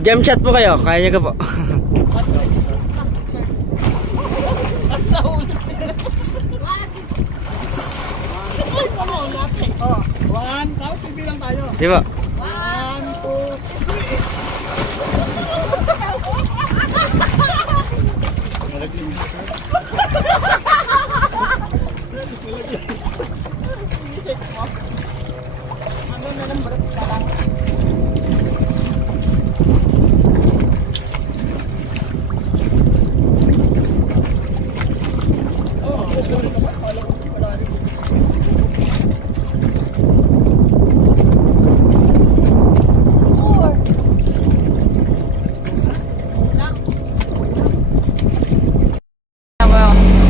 Jam chat po kayo, kaya niyo ka po. One, tapos bibilang tayo. Di ba? 1, 2, 3.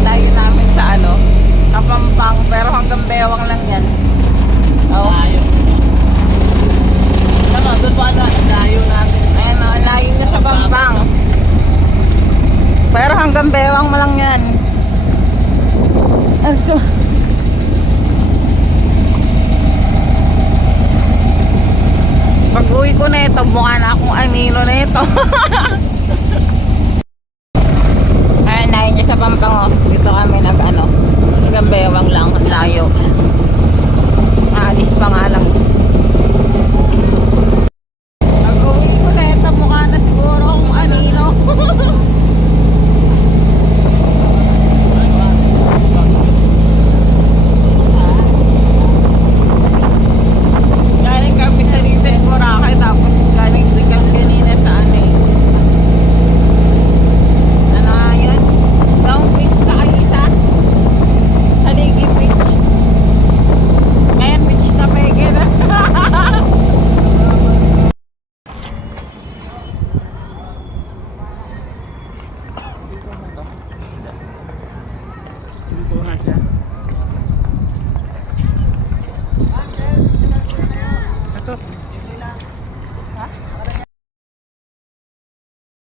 Layo namin sa ano, Kapampang, pero hanggang Bewang lang yan. Oh. Layo. Tama, doon pa na, layo natin. Ayan o, layo na sa Pampang. Pero hanggang Bewang mo lang yan. Pag uwi ko na ito, mukha na akong anino na ito. Ayan, layo niya sa Pampang o. Dito kami nag-ano, hanggang Bewang lang, ang layo. Aalis pa nga lang. Pag uwi ko na ito, mukha na siguro akong anino. Galing kami sa Lite, Boracay, tapos galing din kami kanina sa ano eh. Ano nga yun? Long Beach sa Kalisa. Haligi Beach. Ayan, beach na peke na. Dito na siya.